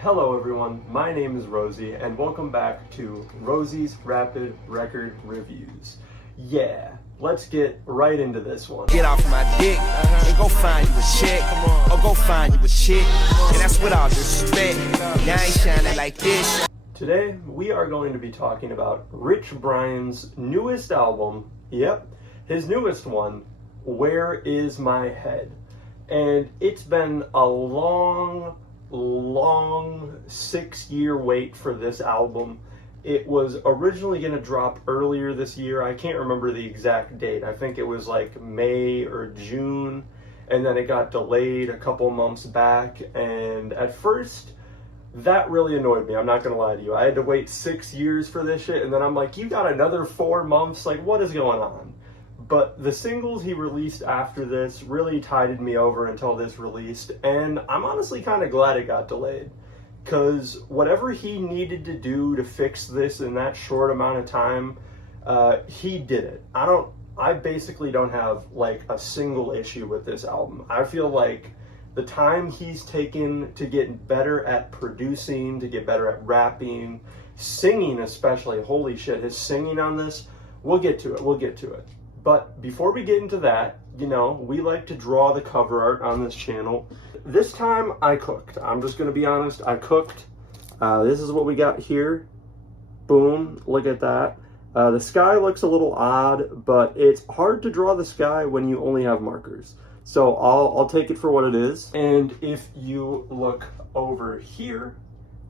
Hello everyone, my name is Rosie and welcome back to Rosie's Rapid Record Reviews. Yeah, let's get right into this one. Get off my dick and go find you a chick, or go find you a chick, and that's with all disrespect. Y'all ain't shining like this. Today we are going to be talking about Rich Brian's newest album, his newest one, Where Is My Head? And it's been a long 6-year wait for this album. It was originally going to drop earlier this year. I can't remember the exact date. I think it was like May or June, and then it got delayed a couple months back. And at first, that really annoyed me. I'm not going to lie to you. I had to wait 6 years for this shit, and then I'm like, you got another 4 months? Like, what is going on? But the singles he released after this really tided me over until this released, and I'm honestly kind of glad it got delayed, because whatever he needed to do to fix this in that short amount of time, he did it. I basically don't have like a single issue with this album. I feel like the time he's taken to get better at producing, to get better at rapping, singing especially, holy shit, his singing on this, we'll get to it. But before we get into that, you know, we like to draw the cover art on this channel. This time I cooked. I'm just going to be honest. I cooked. This is what we got here. Boom. Look at that. The sky looks a little odd, but it's hard to draw the sky when you only have markers. So I'll take it for what it is. And if you look over here,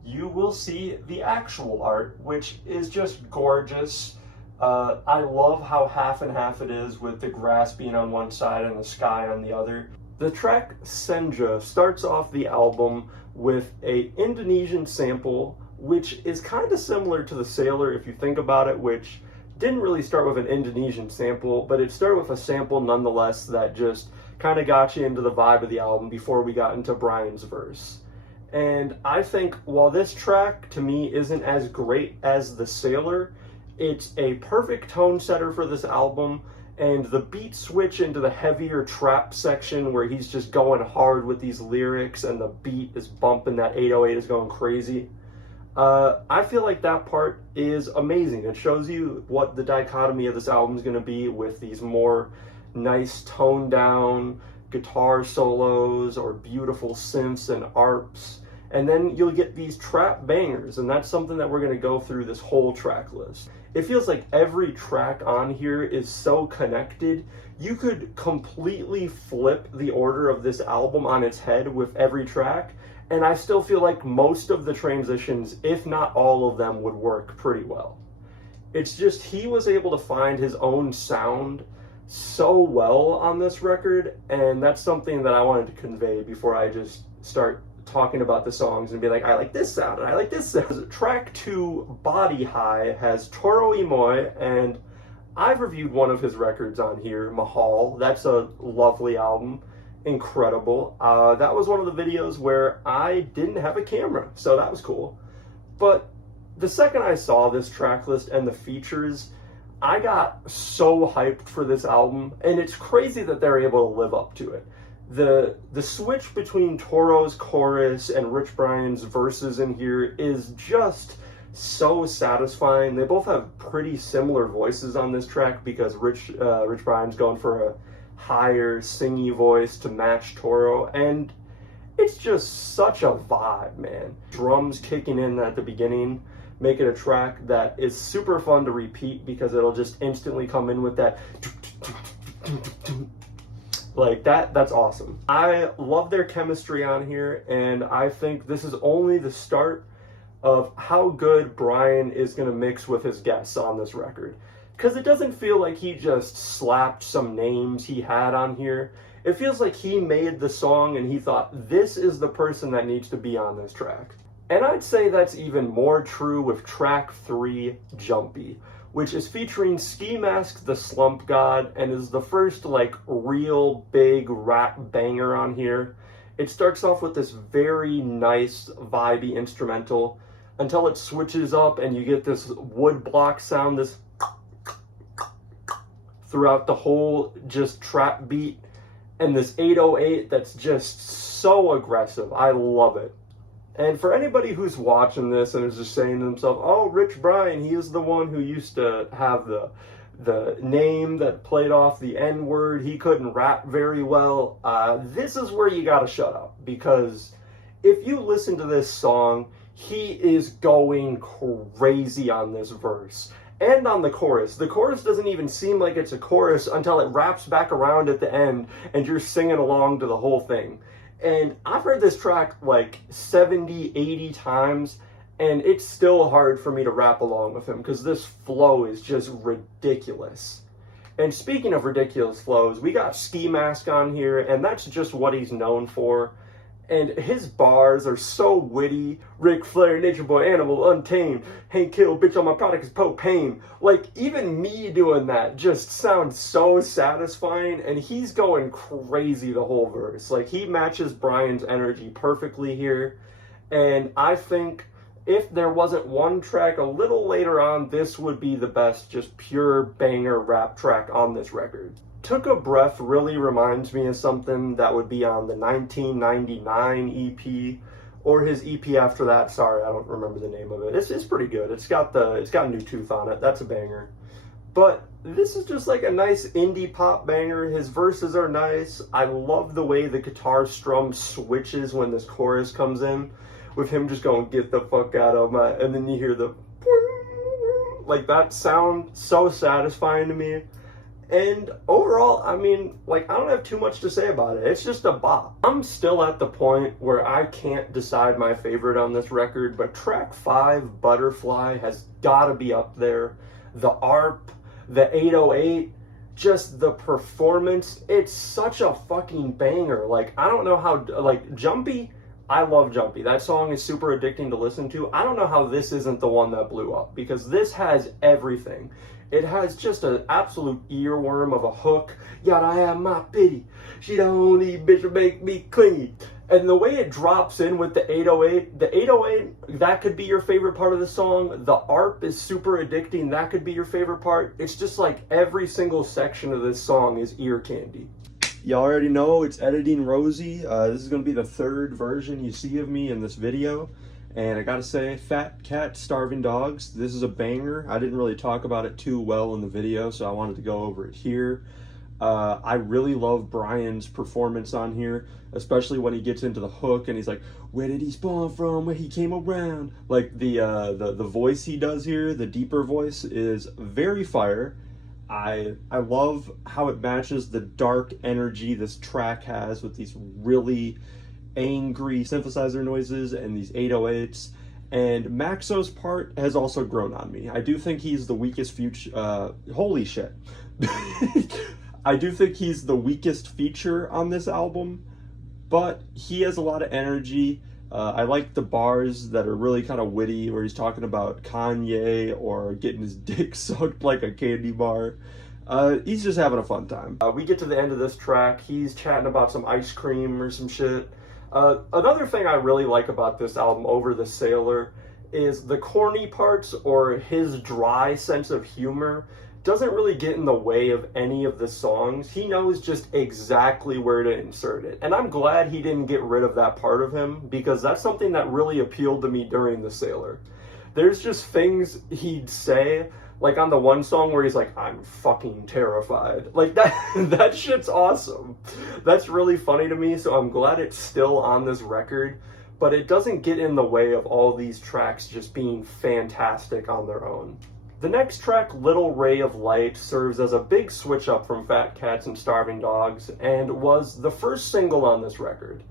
you will see the actual art, which is just gorgeous. I love how half and half it is, with the grass being on one side and the sky on the other. The track Senja starts off the album with a Indonesian sample, which is kind of similar to the Sailor if you think about it, which didn't really start with an Indonesian sample, but it started with a sample nonetheless that just kind of got you into the vibe of the album before we got into Brian's verse. And I think while this track to me isn't as great as the Sailor, it's a perfect tone setter for this album, and the beat switch into the heavier trap section where he's just going hard with these lyrics and the beat is bumping, that 808 is going crazy. I feel like that part is amazing. It shows you what the dichotomy of this album is going to be, with these more nice toned down guitar solos or beautiful synths and arps. And then you'll get these trap bangers, and that's something that we're going to go through this whole track list. It feels like every track on here is so connected. You could completely flip the order of this album on its head with every track, and I still feel like most of the transitions, if not all of them, would work pretty well. It's just he was able to find his own sound so well on this record, and that's something that I wanted to convey before I just start talking about the songs and be like, I like this sound and I like this sound. Track 2, Body High, has Toro y Moi, and I've reviewed one of his records on here, Mahal. That's a lovely album, incredible. That was one of the videos where I didn't have a camera, so that was cool. But the second I saw this track list and the features, I got so hyped for this album, and it's crazy that they're able to live up to it. The switch between Toro's chorus and Rich Brian's verses in here is just so satisfying. They both have pretty similar voices on this track, because Rich Brian's going for a higher singy voice to match Toro, and it's just such a vibe, man. Drums kicking in at the beginning make it a track that is super fun to repeat, because it'll just instantly come in with that like that's awesome. I love their chemistry on here, and I think this is only the start of how good Brian is going to mix with his guests on this record, because it doesn't feel like he just slapped some names he had on here. It feels like he made the song and he thought, this is the person that needs to be on this track. And I'd say that's even more true with track 3, Jumpy, which is featuring Ski Mask the Slump God, and is the first like real big rap banger on here. It starts off with this very nice vibey instrumental until it switches up and you get this wood block sound, this throughout the whole just trap beat, and this 808 that's just so aggressive. I love it. And for anybody who's watching this and is just saying to themselves, oh, Rich Brian, he is the one who used to have the name that played off the N-word, he couldn't rap very well, this is where you gotta shut up. Because if you listen to this song, he is going crazy on this verse. And on the chorus. The chorus doesn't even seem like it's a chorus until it wraps back around at the end and you're singing along to the whole thing. And I've heard this track like 70, 80 times, and it's still hard for me to rap along with him because this flow is just ridiculous. And speaking of ridiculous flows, we got Ski Mask on here, and that's just what he's known for. And his bars are so witty. Ric Flair, Nature Boy, Animal, Untamed. Hank Hill, bitch on my product is propane. Like, even me doing that just sounds so satisfying. And he's going crazy the whole verse. Like, he matches Brian's energy perfectly here. And I think if there wasn't one track a little later on, this would be the best, just pure banger rap track on this record. Took a Breath really reminds me of something that would be on the 1999 EP, or his EP after that. Sorry, I don't remember the name of it. It's pretty good. It's got New Tooth on it. That's a banger. But this is just like a nice indie pop banger. His verses are nice. I love the way the guitar strum switches when this chorus comes in, with him just going, get the fuck out of my, and then you hear the, like, that sound so satisfying to me. And overall, I mean, like, I don't have too much to say about it. It's just a bop. I'm still at the point where I can't decide my favorite on this record, but track 5, Butterfly, has gotta be up there. The ARP, the 808, just the performance, it's such a fucking banger. Like, I don't know how, like, Jumpy, I love Jumpy. That song is super addicting to listen to. I don't know how this isn't the one that blew up, because this has everything. It has just an absolute earworm of a hook. Yada have my pity. She the only bitch who make me clingy. And the way it drops in with the 808, that could be your favorite part of the song. The ARP is super addicting. That could be your favorite part. It's just like every single section of this song is ear candy. Y'all already know it's Editing Rosie. This is going to be the 3rd version you see of me in this video. And I gotta say, Fat Cat, Starving Dogs, this is a banger. I didn't really talk about it too well in the video, so I wanted to go over it here. I really love Brian's performance on here, especially when he gets into the hook and he's like, where did he spawn from, where he came around? Like, the voice he does here, the deeper voice, is very fire. I love how it matches the dark energy this track has with these really angry synthesizer noises and these 808s. And Maxo's part has also grown on me. I do think he's the weakest holy shit. I do think he's the weakest feature on this album, but he has a lot of energy. I like the bars that are really kind of witty, where he's talking about Kanye or getting his dick sucked like a candy bar. He's just having a fun time. We get to the end of this track, he's chatting about some ice cream or some shit. Another thing I really like about this album over The Sailor is the corny parts, or his dry sense of humor, doesn't really get in the way of any of the songs. He knows just exactly where to insert it. And I'm glad he didn't get rid of that part of him, because that's something that really appealed to me during The Sailor. There's just things he'd say, like on the one song where he's like, I'm fucking terrified. Like, that shit's awesome. That's really funny to me, so I'm glad it's still on this record, but it doesn't get in the way of all these tracks just being fantastic on their own. The next track, Little Ray of Light, serves as a big switch up from Fat Cats and Starving Dogs, and was the first single on this record.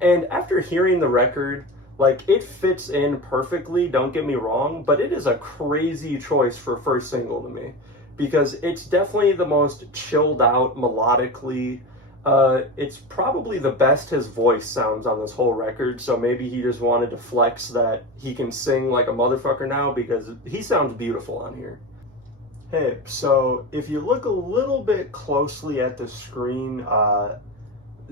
And after hearing the record, like, it fits in perfectly, don't get me wrong, but it is a crazy choice for first single to me, because it's definitely the most chilled out melodically. It's probably the best his voice sounds on this whole record, so maybe he just wanted to flex that he can sing like a motherfucker now, because he sounds beautiful on here. Hey, so if you look a little bit closely at the screen,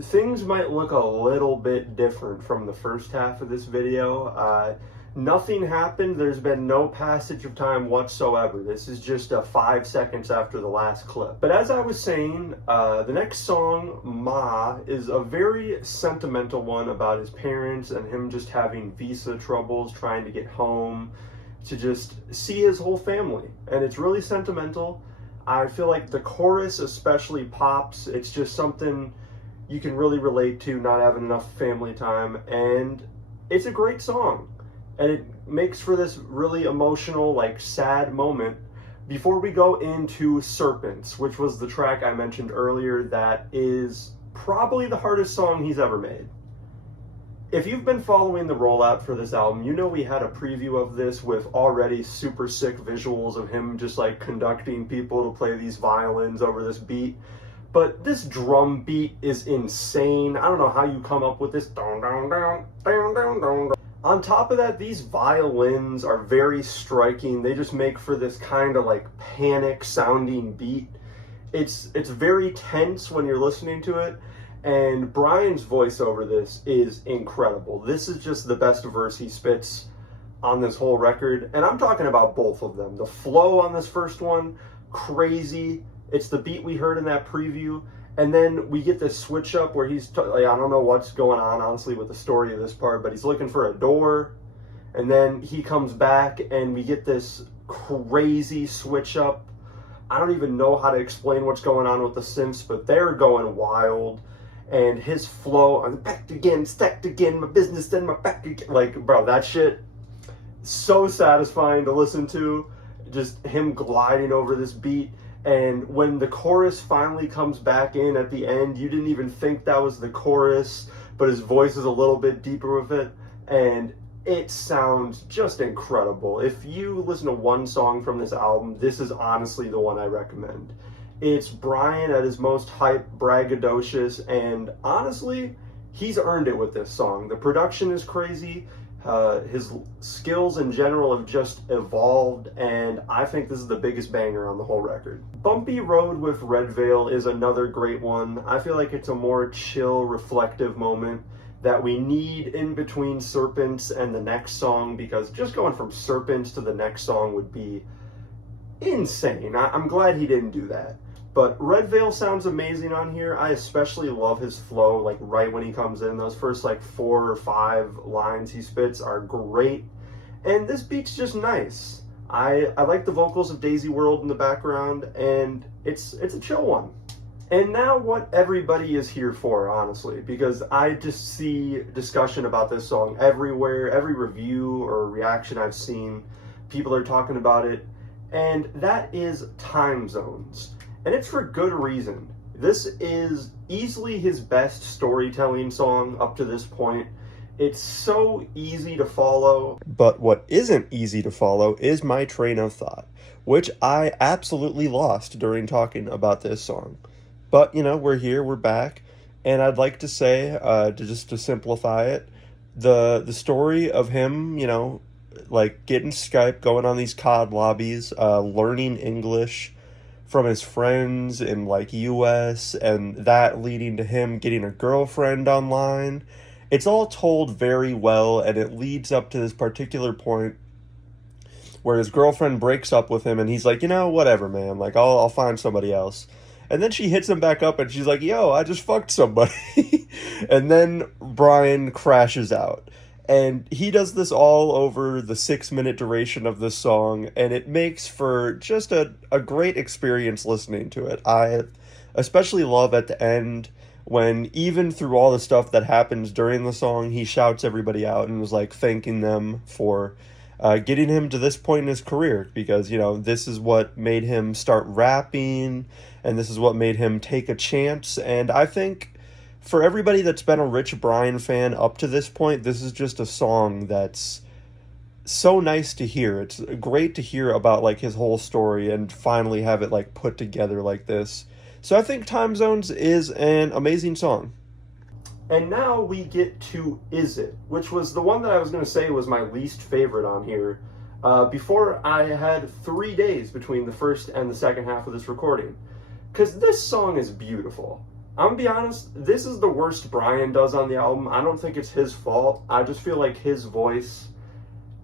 things might look a little bit different from the first half of this video. Nothing happened. There's been no passage of time whatsoever. This is just 5 seconds after the last clip. But as I was saying, the next song, Ma, is a very sentimental one about his parents and him just having visa troubles, trying to get home, to just see his whole family. And it's really sentimental. I feel like the chorus especially pops. It's just something you can really relate to, not having enough family time. And it's a great song. And it makes for this really emotional, like, sad moment before we go into Serpents, which was the track I mentioned earlier that is probably the hardest song he's ever made. If you've been following the rollout for this album, you know we had a preview of this with already super sick visuals of him just like conducting people to play these violins over this beat. But this drum beat is insane. I don't know how you come up with this. On top of that, these violins are very striking. They just make for this kind of like panic sounding beat. It's very tense when you're listening to it. And Brian's voice over this is incredible. This is just the best verse he spits on this whole record. And I'm talking about both of them. The flow on this first one, crazy. It's the beat we heard in that preview. And then we get this switch up where he's, I don't know what's going on, honestly, with the story of this part, but he's looking for a door. And then he comes back and we get this crazy switch up. I don't even know how to explain what's going on with the synths, but they're going wild. And his flow, I'm back again, stacked again, my business, then my back again. Like, bro, that shit, so satisfying to listen to. Just him gliding over this beat. And when the chorus finally comes back in at the end, you didn't even think that was the chorus, but his voice is a little bit deeper with it, and it sounds just incredible. If you listen to one song from this album, this is honestly the one I recommend. It's Brian at his most hype, braggadocious, and honestly, he's earned it with this song. The production is crazy. His skills in general have just evolved, and I think this is the biggest banger on the whole record. Bumpy Road with Red Veil is another great one. I feel like it's a more chill, reflective moment that we need in between Serpents and the next song, because just going from Serpents to the next song would be insane. I'm glad he didn't do that. But Red Veil sounds amazing on here. I especially love his flow, like right when he comes in. Those first like 4 or 5 lines he spits are great. And this beat's just nice. I like the vocals of Daisy World in the background, and it's a chill one. And now what everybody is here for, honestly, because I just see discussion about this song everywhere. Every review or reaction I've seen, people are talking about it. And that is Time Zones. And it's for good reason. This is easily his best storytelling song up to this point. It's so easy to follow. But what isn't easy to follow is my train of thought, which I absolutely lost during talking about this song. But, you know, we're here, we're back, and I'd like to say, to simplify it, the story of him, you know, like getting Skype, going on these COD lobbies, learning English from his friends in like US, and that leading to him getting a girlfriend online. It's all told very well, and it leads up to this particular point where his girlfriend breaks up with him, and he's like, you know, whatever, man, like I'll find somebody else. And then she hits him back up and she's like, yo, I just fucked somebody. And then Brian crashes out. And he does this all over the 6-minute duration of this song, and it makes for just a great experience listening to it. I especially love at the end when, even through all the stuff that happens during the song, he shouts everybody out and was like thanking them for getting him to this point in his career, because, you know, this is what made him start rapping, and this is what made him take a chance. And I think for everybody that's been a Rich Brian fan up to this point, this is just a song that's so nice to hear. It's great to hear about like his whole story and finally have it like put together like this. So I think Time Zones is an amazing song. And now we get to Is It, which was the one that I was going to say was my least favorite on here. Before I had 3 days between the first and the second half of this recording. Because this song is beautiful. I'm gonna be honest, this is the worst Brian does on the album. I don't think it's his fault. I just feel like his voice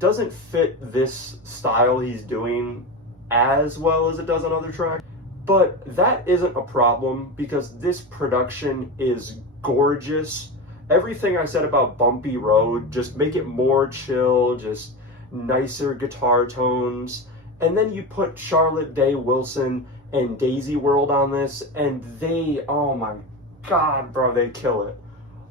doesn't fit this style he's doing as well as it does on other tracks. But that isn't a problem because this production is gorgeous. Everything I said about Bumpy Road, just make it more chill, just nicer guitar tones. And then you put Charlotte Day Wilson and Daisy World on this, and they, oh my God, bro, they kill it.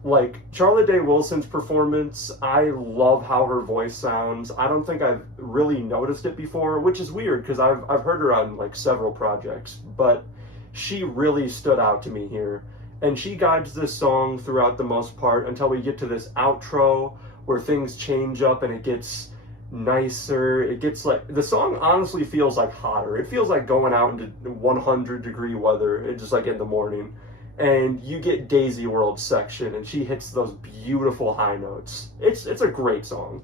Like, Charlotte Day Wilson's performance, I love how her voice sounds. I don't think I've really noticed it before, which is weird because I've heard her on like several projects, but she really stood out to me here. And she guides this song throughout the most part until we get to this outro where things change up and it gets nicer. It gets like, the song honestly feels like hotter. It feels like going out into 100-degree weather, it just like in the morning. And you get Daisy World section, and she hits those beautiful high notes. It's a great song.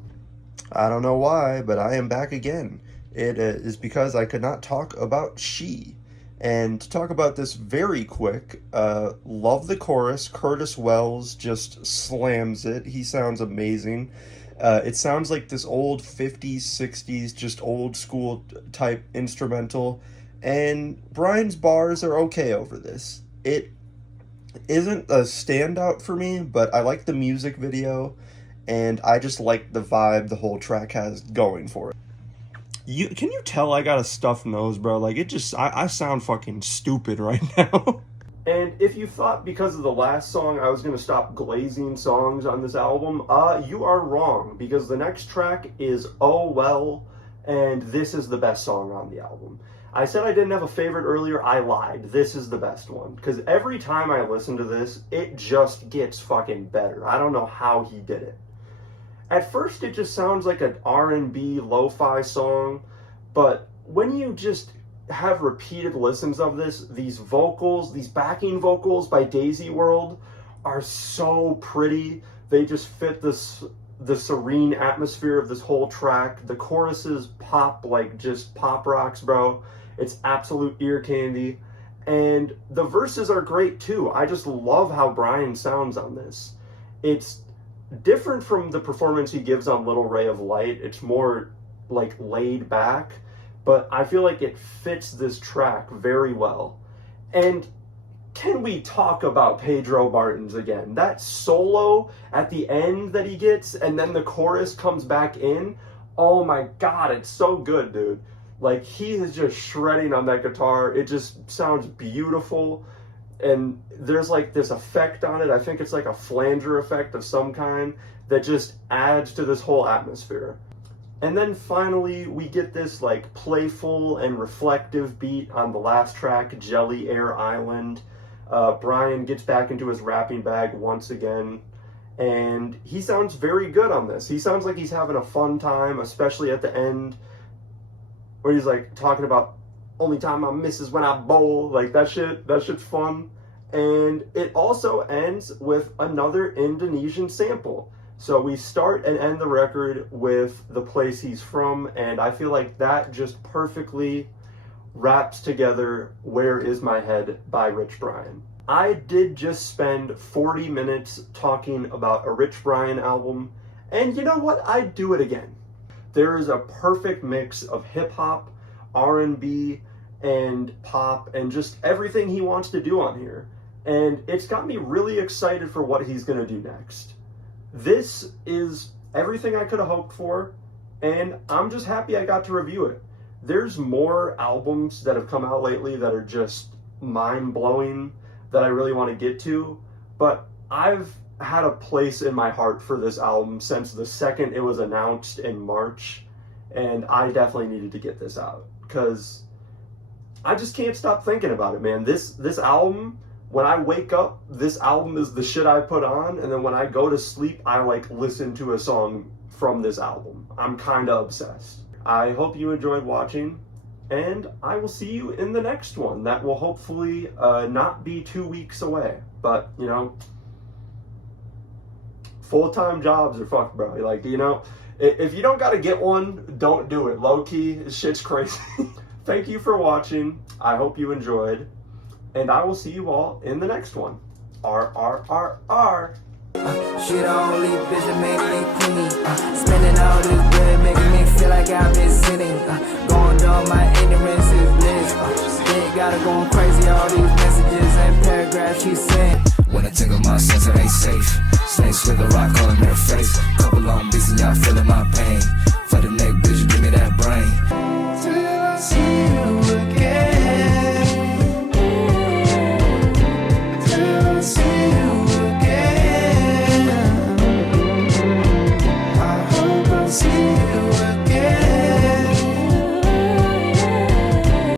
I don't know why, but I am back again. It is because I could not talk about She. And to talk about this very quick, love the chorus. Curtis Wells just slams it. He sounds amazing. It sounds like this old 50s, 60s, just old school type instrumental. And Brian's bars are okay over this. It isn't a standout for me, but I like the music video, and I just like the vibe the whole track has going for it. Can you tell I got a stuffed nose, bro? Like, it just, I sound fucking stupid right now. And if you thought because of the last song I was going to stop glazing songs on this album, you are wrong, because the next track is Oh Well, and this is the best song on the album. I said I didn't have a favorite earlier, I lied. This is the best one, because every time I listen to this, it just gets fucking better. I don't know how he did it. At first, it just sounds like an R&B lo-fi song, but when you just have repeated listens of this, these vocals, these backing vocals by Daisy World are so pretty. They just fit the serene atmosphere of this whole track. The choruses pop like just pop rocks, bro. It's absolute ear candy. And the verses are great too. I just love how Brian sounds on this. It's different from the performance he gives on Little Ray of Light. It's more like laid back, but I feel like it fits this track very well. And can we talk about Pedro Martins again? That solo at the end that he gets, and then the chorus comes back in. Oh my God, it's so good, dude. Like, he is just shredding on that guitar. It just sounds beautiful. And there's like this effect on it. I think it's like a flanger effect of some kind that just adds to this whole atmosphere. And then finally, we get this like playful and reflective beat on the last track, Jelly Air Island. Brian gets back into his rapping bag once again, and he sounds very good on this. He sounds like he's having a fun time, especially at the end, where he's like talking about only time I miss is when I bowl. Like, that shit's fun. And it also ends with another Indonesian sample. So we start and end the record with the place he's from, and I feel like that just perfectly wraps together Where Is My Head by Rich Brian. I did just spend 40 minutes talking about a Rich Brian album, and you know what? I'd do it again. There is a perfect mix of hip-hop, R&B, and pop, and just everything he wants to do on here. And it's got me really excited for what he's going to do next. This is everything I could have hoped for, and I'm just happy I got to review it. There's more albums that have come out lately that are just mind-blowing that I really want to get to, but I've had a place in my heart for this album since the second it was announced in March, and I definitely needed to get this out because I just can't stop thinking about it, man. This album, when I wake up, this album is the shit I put on, and then when I go to sleep, I like listen to a song from this album. I'm kind of obsessed. I hope you enjoyed watching, and I will see you in the next one that will hopefully not be 2 weeks away. But, you know, full-time jobs are fucked, bro. Like, you know, if you don't gotta get one, don't do it. Low-key, shit's crazy. Thank you for watching. I hope you enjoyed, and I will see you all in the next one. RRRR. She the only bitch that make me queen. Spending all this bread, making got her going crazy, all these messages and paragraphs she sent. When I tingle my sense, it ain't safe. Snakes with a rock all in her face. Couple long beats and y'all feeling my pain.